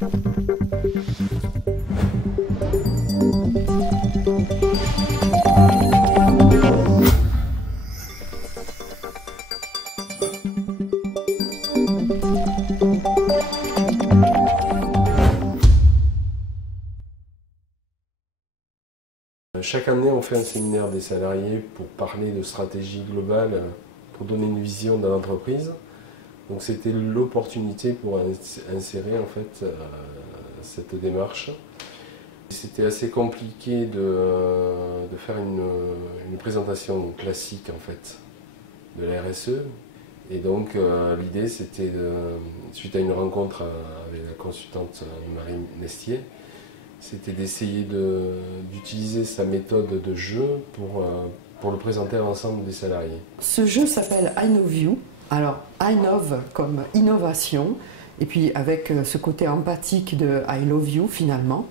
Chaque année, on fait un séminaire des salariés pour parler de stratégie globale, pour donner une vision de l'entreprise. Donc c'était l'opportunité pour insérer en fait cette démarche. C'était assez compliqué de faire une présentation classique en fait de la RSE. Et donc l'idée c'était, suite à une rencontre avec la consultante Marie Nestier, c'était d'essayer d'utiliser sa méthode de jeu pour le présenter à l'ensemble des salariés. Ce jeu s'appelle I Know You. Alors, innove comme innovation, et puis avec ce côté empathique de I love you finalement.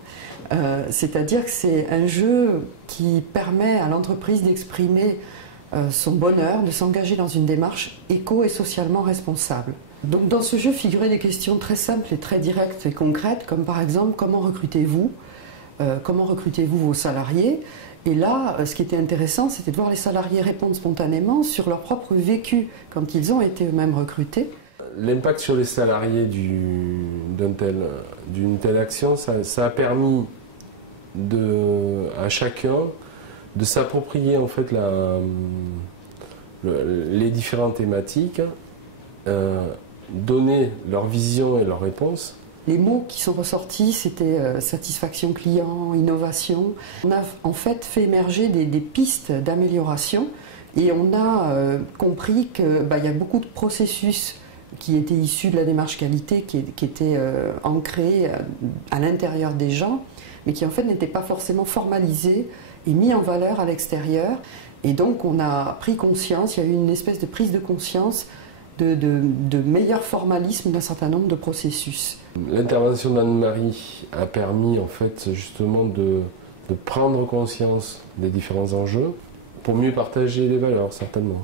C'est-à-dire que c'est un jeu qui permet à l'entreprise d'exprimer son bonheur, de s'engager dans une démarche éco et socialement responsable. Donc dans ce jeu figuraient des questions très simples et très directes et concrètes, comme par exemple comment recrutez-vous vos salariés? Et là, ce qui était intéressant, c'était de voir les salariés répondre spontanément sur leur propre vécu quand ils ont été eux-mêmes recrutés. L'impact sur les salariés d'une telle action, ça a permis à chacun de s'approprier en fait les différentes thématiques, donner leur vision et leurs réponses. Les mots qui sont ressortis, c'était satisfaction client, innovation. On a en fait fait émerger des pistes d'amélioration et on a compris qu'il y a beaucoup de processus qui étaient issus de la démarche qualité, qui étaient ancrés à l'intérieur des gens, mais qui en fait n'étaient pas forcément formalisés et mis en valeur à l'extérieur. Et donc on a pris conscience, il y a eu une espèce de prise de conscience de meilleur formalisme d'un certain nombre de processus. L'intervention d'Anne-Marie a permis en fait justement de prendre conscience des différents enjeux pour mieux partager les valeurs certainement.